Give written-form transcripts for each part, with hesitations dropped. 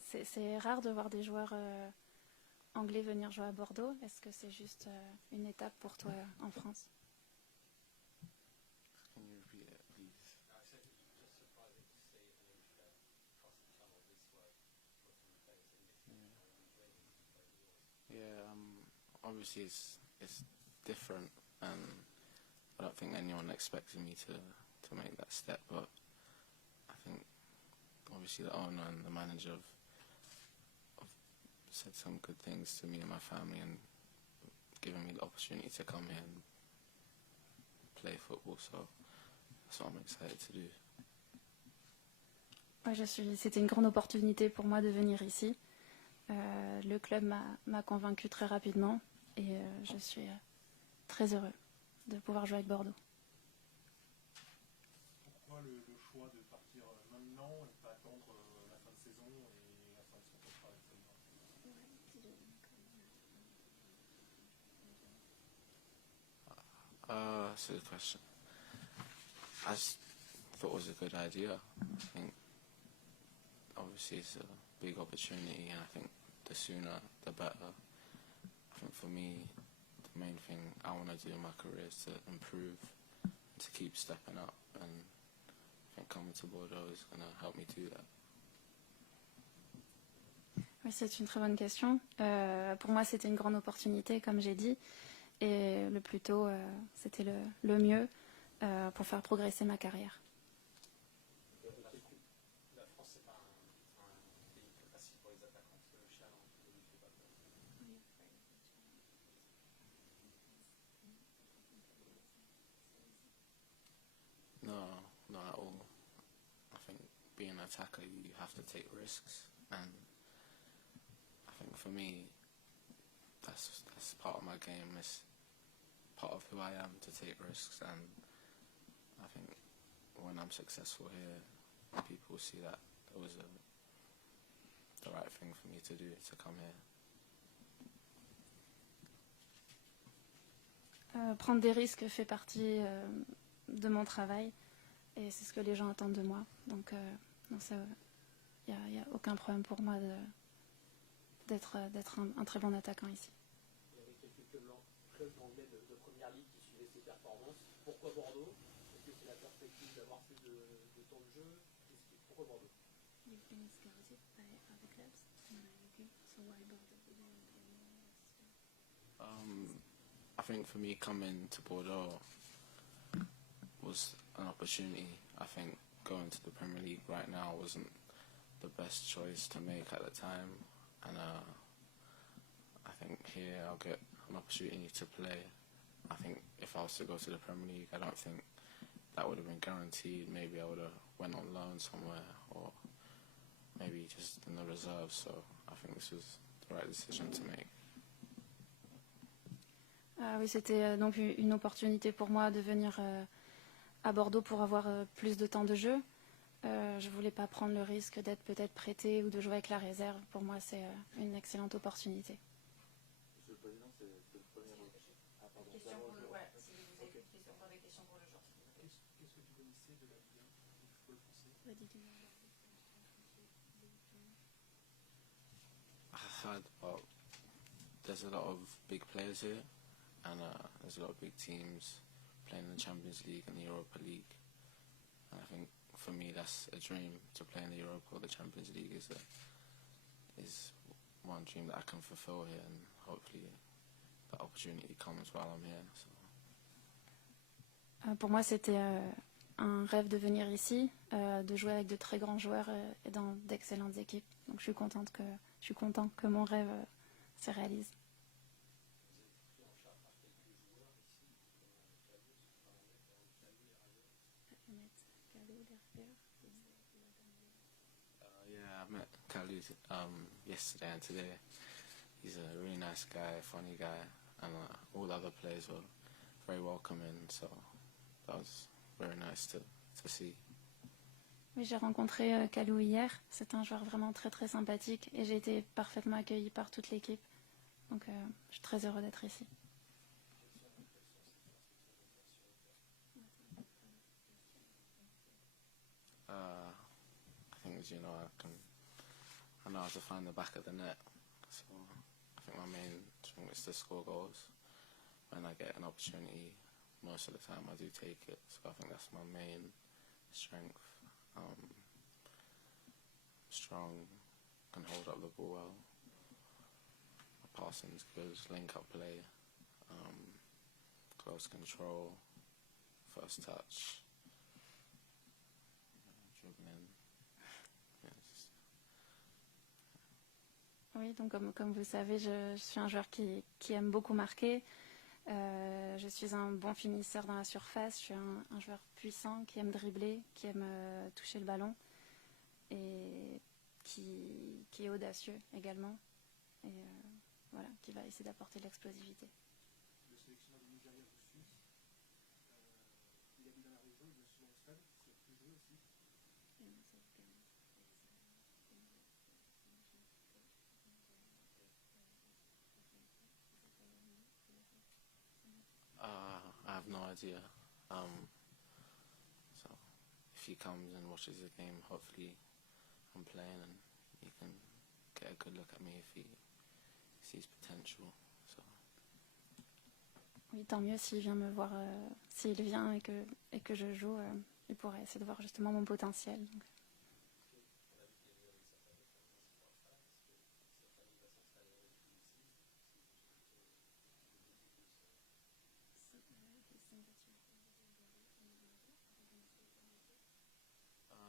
c'est rare de voir des joueurs anglais venir jouer à Bordeaux. Est-ce que c'est juste une étape pour toi en France? Can you repeat it, please? I said it was just surprising to see an intro across the channel this way from the players in this Yeah, obviously it's different, and I don't think anyone expected me to make that step, but I think obviously the owner and the manager have said some good things to me and my family and given me the opportunity to come here and play football, so that's what I'm excited to do. Ouais, c'était une grande opportunité pour moi de venir ici. Le club m'a convaincu très rapidement et je suis très heureux de pouvoir jouer avec Bordeaux. Pourquoi le choix de partir maintenant et pas attendre la fin de saison et la fin de son contrat avec Saliba? That's a good question. I just thought it was a good idea. I think obviously it's a big opportunity, and I think the sooner the better. I think for me, the main thing I want to do in my career is to improve, to keep stepping up, and I think coming to Bordeaux is going to help me do that. Oui, c'est une très bonne question. Pour moi, c'était une grande opportunité, comme j'ai dit, et le plus tôt, c'était le mieux pour faire progresser ma carrière. La France, c'est pas un pays très facile pour les attaquants, parce que le chien ne lui fait pas peur. No, not at all. I think being an attacker, you have to take risks, and I think for me, that's part of my game. It's part of who I am to take risks, and I think when I'm successful here, people see that it was the right thing for me to do, to come here. Prendre des risques fait partie de mon travail et c'est ce que les gens attendent de moi. Donc, il n'y a aucun problème pour moi d'être un très bon attaquant ici. Il y avait quelques clubs anglais de première ligue qui suivaient ses performances. Pourquoi Bordeaux? Est-ce que c'est la perspective d'avoir plus de temps de jeu? Pourquoi Bordeaux? You've been scouted by other clubs in America, so why Bordeaux? I think for me coming to Bordeaux was an opportunity. I think going to the Premier League right now wasn't the best choice to make at the time, and I think here I'll get an opportunity to play. I think if I was to go to the Premier League, I don't think that would have been guaranteed. Maybe I would have went on loan somewhere, or maybe just in the reserves. So I think this was the right decision to make. Oui, c'était donc une opportunité pour moi de venir à Bordeaux pour avoir plus de temps de jeu. Je ne voulais pas prendre le risque d'être peut-être prêté ou de jouer avec la réserve. Pour moi, c'est une excellente opportunité. Monsieur le Président, c'est le premier... Ah, pardon. Question pour le... Ouais, si vous avez encore des questions pour le joueur. Qu'est-ce que tu connaissais de la Ligue 1 du football français? I heard about there's a lot of big players here, and there's a lot of big teams playing in the Champions League and the Europa League. And I think for me that's a dream, to play in the Europa or the Champions League is one dream that I can fulfill here, and hopefully that opportunity comes while I'm here. So. Pour moi, c'était un rêve de venir ici, de jouer avec de très grands joueurs et dans d'excellentes équipes. Donc je suis content que mon rêve se réalise. Yeah, I met Khalid yesterday and today. He's a really nice guy, funny guy, and all the other players were very welcoming, so that was very nice to see. Oui, j'ai rencontré Kalou hier. C'est un joueur vraiment très très sympathique et j'ai été parfaitement accueillie par toute l'équipe. Donc je suis très heureux d'être ici. I think, as you know, I know how to find the back of the net. So I think my main strength is to score goals. When I get an opportunity, most of the time I do take it. So I think that's my main strength. Strong, can hold up the ball well. My passing's good, link up play, close control, first touch, dribbling. Yes. Oui, donc comme vous le savez, je suis un joueur qui aime beaucoup marquer. Je suis un bon finisseur dans la surface. Je suis un joueur puissant qui aime dribbler, qui aime toucher le ballon et qui est audacieux également. Et voilà, qui va essayer d'apporter de l'explosivité. Le sélectionneur du Nigeria vous suit. Il habite dans la région, il vient souvent au stade. C'est plus joué aussi. I have no idea. So if he comes and watches the game, hopefully I'm playing and he can get a good look at me if he sees potential. So. Oui, tant mieux s'il vient me voir, s'il vient et que je joue, il pourrait essayer de voir justement mon potentiel. Donc.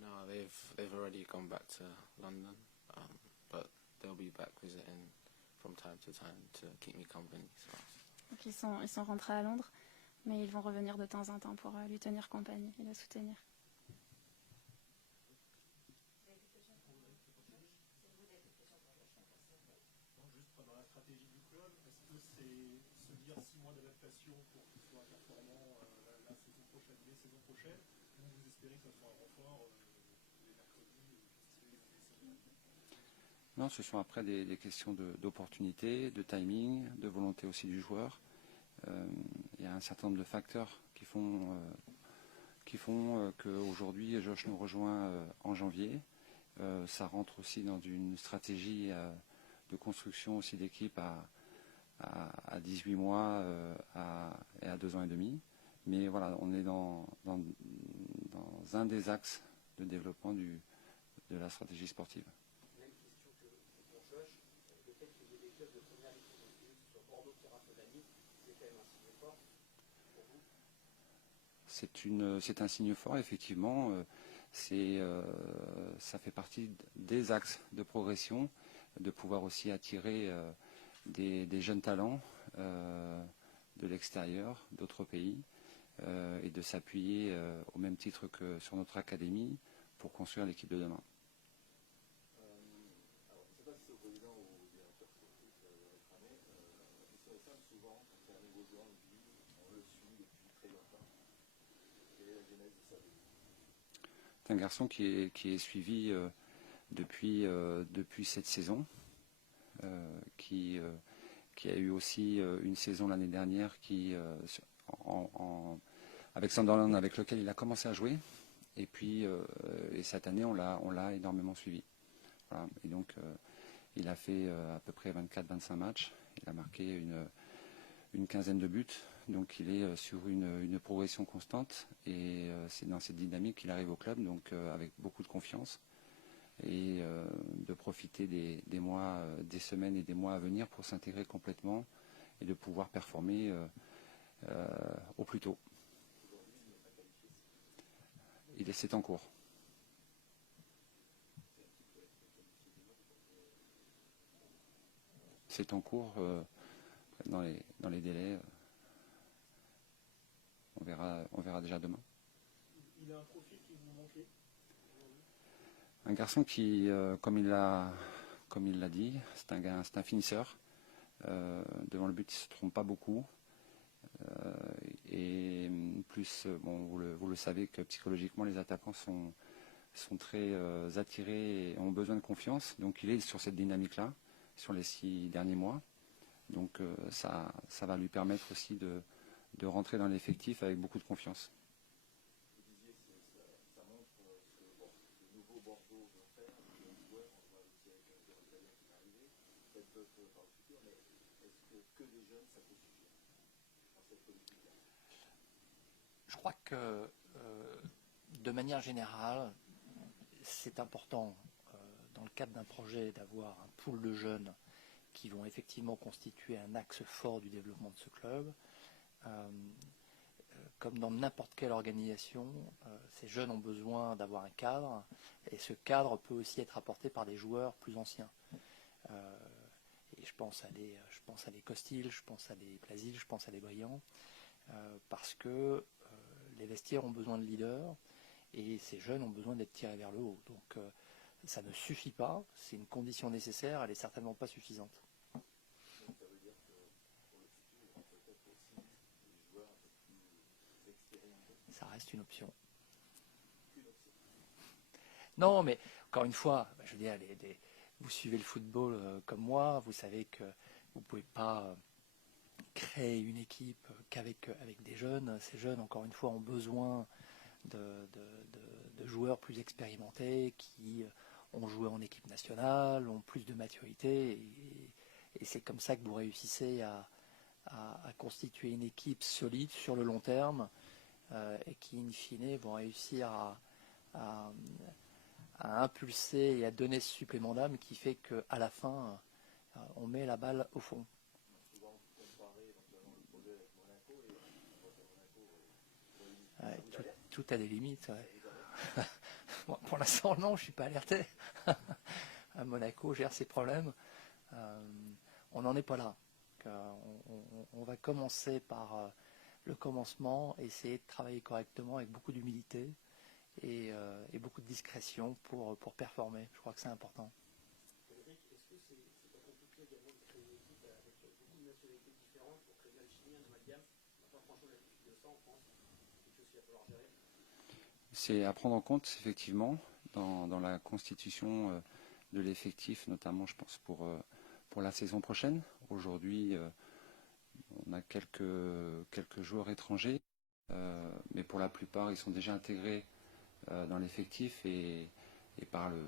No, they've already gone back to London, but they'll be back visiting from time to time to keep me company. So. Donc ils sont rentrés à Londres, mais ils vont revenir de temps en temps pour lui tenir compagnie et le soutenir. Juste dans la stratégie du club, est-ce que c'est se dire 6 mois d'adaptation pour qu'il soit performant la saison prochaine, les saisons prochaines, ou vous espérez que ce soit un renfort les mercredis Non, ce sont après des questions d'opportunité, de timing, de volonté aussi du joueur. Il y a un certain nombre de facteurs qui font qu'aujourd'hui Josh nous rejoint en janvier. Ça rentre aussi dans une stratégie de construction aussi d'équipe à 18 mois et à 2 ans et demi. Mais voilà, on est dans un des axes de développement de la stratégie sportive. Même question que pour Josh, le fait qu'il y ait des clubs de première ligue qui que ce soit Bordeaux qui rate la Ligue, c'est quand même un signe fort pour vous. C'est un signe fort, effectivement. Ça fait partie des axes de progression, de pouvoir aussi attirer des jeunes talents de l'extérieur, d'autres pays, et de s'appuyer au même titre que sur notre académie pour construire l'équipe de demain. Alors, je ne sais pas si c'est au président ou au directeur sportif réclamé. La question est simple, souvent, quand il y a un nouveau joueur, on le suit depuis très longtemps. Quelle est la genèse de ça? C'est un garçon qui est suivi depuis cette saison, qui a eu aussi une saison l'année dernière avec Sunderland, avec lequel il a commencé à jouer. Et puis et cette année, on l'a énormément suivi. Voilà. Et donc, il a fait à peu près 24-25 matchs. Il a marqué une quinzaine de buts. Donc, il est sur une progression constante. Et c'est dans cette dynamique qu'il arrive au club, donc avec beaucoup de confiance. Et de profiter des mois, des semaines et des mois à venir pour s'intégrer complètement et de pouvoir performer au plus tôt. C'est en cours. C'est en cours dans les délais. On verra déjà demain. Il a un profil qui vous manquait? Un garçon qui, comme il l'a dit, c'est un finisseur. Devant le but, il ne se trompe pas beaucoup. Et plus, bon, vous le savez que psychologiquement, les attaquants sont très attirés et ont besoin de confiance. Donc il est sur cette dynamique-là, sur les 6 derniers mois. Donc ça va lui permettre aussi de rentrer dans l'effectif avec beaucoup de confiance. Vous disiez, ça montre ce que le nouveau Bordeaux veut faire. Les joueurs, on voit aussi avec Je crois que, de manière générale, c'est important, dans le cadre d'un projet, d'avoir un pool de jeunes qui vont effectivement constituer un axe fort du développement de ce club. Comme dans n'importe quelle organisation, ces jeunes ont besoin d'avoir un cadre, et ce cadre peut aussi être apporté par des joueurs plus anciens. Et je pense à des Costil, je pense à des Plasil, je pense à des Briand, parce que les vestiaires ont besoin de leaders, et ces jeunes ont besoin d'être tirés vers le haut. Donc ça ne suffit pas, c'est une condition nécessaire, elle n'est certainement pas suffisante. Donc ça veut dire que pour le futur, il y aura peut-être aussi des joueurs un peu plus expérimentés. Ça reste une option. Une option. Non, mais encore une fois, je veux dire, vous suivez le football comme moi, vous savez que vous ne pouvez pas créer une équipe qu'avec des jeunes. Ces jeunes, encore une fois, ont besoin de joueurs plus expérimentés qui ont joué en équipe nationale, ont plus de maturité, et c'est comme ça que vous réussissez à constituer une équipe solide sur le long terme, et qui, in fine, vont réussir à impulser et à donner ce supplément d'âme qui fait qu'à la fin, on met la balle au fond. Souvent comparer éventuellement le projet avec Monaco, et on voit que Monaco Ouais, tout a des limites. Ouais. Bon, pour l'instant, non, je ne suis pas alerté. Monaco gère ses problèmes. On n'en est pas là. On va commencer par le commencement, essayer de travailler correctement avec beaucoup d'humilité et beaucoup de discrétion pour performer. Je crois que c'est important. Eric, est-ce que c'est pas compliqué également de créer une équipe avec beaucoup de nationalités différentes pour créer de l'alchimie, un amalgame? On n'a pas franchement l'habitude de ça en France. C'est quelque chose qu'il va falloir gérer. C'est à prendre en compte, effectivement, dans la constitution de l'effectif, notamment, je pense, pour la saison prochaine. Aujourd'hui, on a quelques joueurs étrangers, mais pour la plupart, ils sont déjà intégrés dans l'effectif et parlent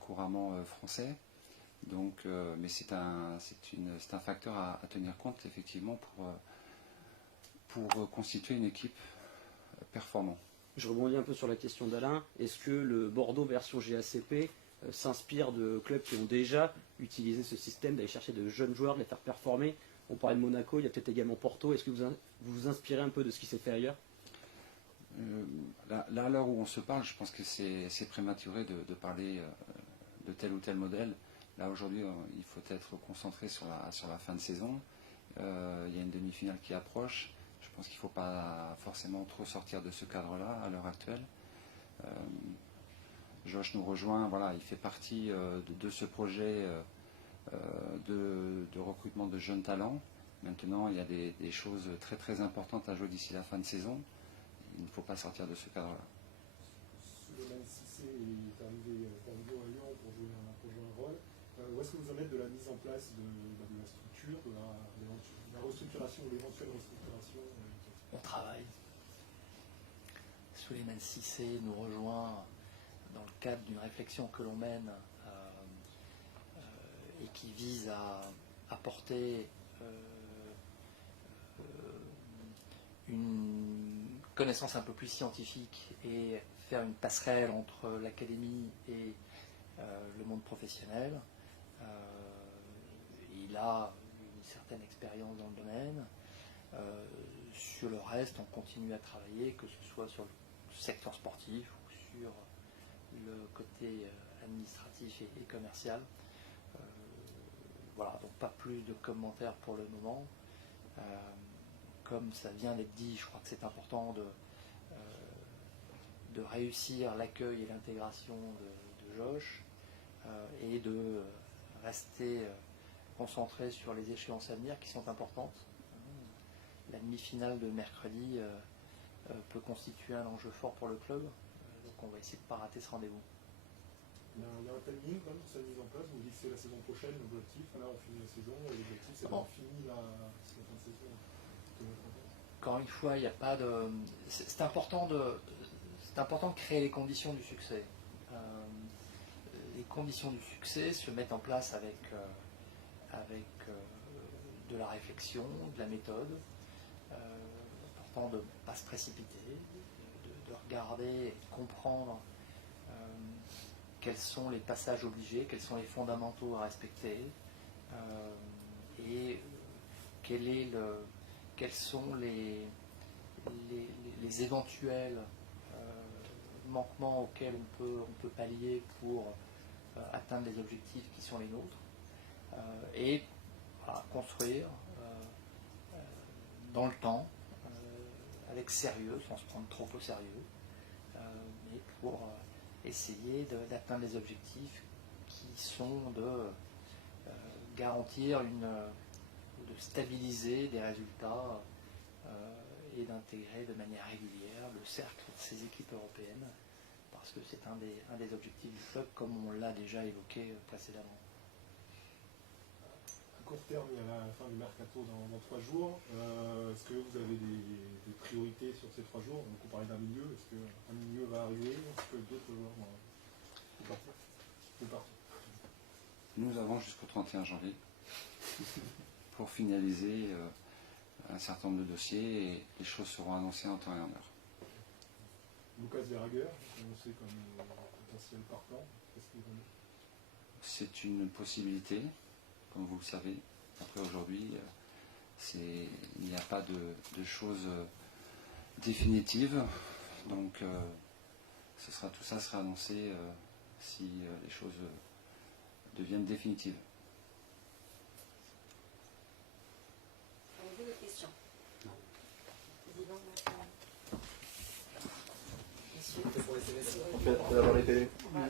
couramment français. Donc, mais c'est un facteur à tenir compte, effectivement, pour constituer une équipe performante. Je rebondis un peu sur la question d'Alain. Est-ce que le Bordeaux version GACP s'inspire de clubs qui ont déjà utilisé ce système d'aller chercher de jeunes joueurs, de les faire performer? On parlait de Monaco, il y a peut-être également Porto. Est-ce que vous vous inspirez un peu de ce qui s'est fait ailleurs? Là, à l'heure où on se parle, je pense que c'est prématuré de parler de tel ou tel modèle. Là, aujourd'hui, il faut être concentré sur la fin de saison. Il y a une demi-finale qui approche. Je pense qu'il ne faut pas forcément trop sortir de ce cadre-là à l'heure actuelle. Josh nous rejoint, voilà, il fait partie de ce projet de recrutement de jeunes talents. Maintenant, il y a des choses très très importantes à jouer d'ici la fin de saison. Il ne faut pas sortir de ce cadre-là. Souleymane Cissé est arrivé à Lyon pour jouer un rôle. Où est-ce que vous en êtes de la mise en place de la structure, de la restructuration ou l'éventuelle restructuration? On travaille. Souleymane Cissé nous rejoint dans le cadre d'une réflexion que l'on mène et qui vise à apporter une connaissance un peu plus scientifique et faire une passerelle entre l'académie et le monde professionnel. Il a une certaine expérience dans le domaine. Sur le reste, on continue à travailler, que ce soit sur le secteur sportif ou sur le côté administratif et commercial. Voilà, donc pas plus de commentaires pour le moment. Comme ça vient d'être dit, je crois que c'est important de réussir l'accueil et l'intégration de Josh et de rester concentré sur les échéances à venir qui sont importantes. La demi-finale de mercredi peut constituer un enjeu fort pour le club, donc on va essayer de ne pas rater ce rendez-vous. Il y a un timing quand même pour sa mise en place. Vous dites que c'est la saison prochaine, l'objectif. Là, on finit la saison et l'objectif, c'est d'avoir fini la fin de saison. Encore une fois, il n'y a pas de. C'est important de créer les conditions du succès. Les conditions du succès se mettent en place avec de la réflexion, de la méthode. important de ne pas se précipiter, de regarder et de comprendre quels sont les passages obligés, quels sont les fondamentaux à respecter, et quels sont les éventuels manquements auxquels on peut pallier pour atteindre les objectifs qui sont les nôtres, et voilà, construire dans le temps, avec sérieux, sans se prendre trop au sérieux, mais pour essayer d'atteindre les objectifs qui sont de garantir de stabiliser des résultats et d'intégrer de manière régulière le cercle de ces équipes européennes, parce que c'est un des objectifs du club, comme on l'a déjà évoqué précédemment. À court terme, il y a la fin du mercato dans 3 jours. Est-ce que vous avez des priorités sur ces 3 jours? Donc on parlait d'un milieu. Est-ce qu'un milieu va arriver? Est-ce que d'autres joueurs vont partir? Nous avons jusqu'au 31 janvier pour finaliser un certain nombre de dossiers, et les choses seront annoncées en temps et en heure. Lucas Verhaeghe, annoncé comme potentiel partant. C'est une possibilité, comme vous le savez. Après, aujourd'hui, il n'y a pas de choses définitives, donc tout ça sera annoncé si les choses deviennent définitives. Avez-vous des questions? Non. Président, maintenant. Messieurs. On peut avoir les télés. Voilà.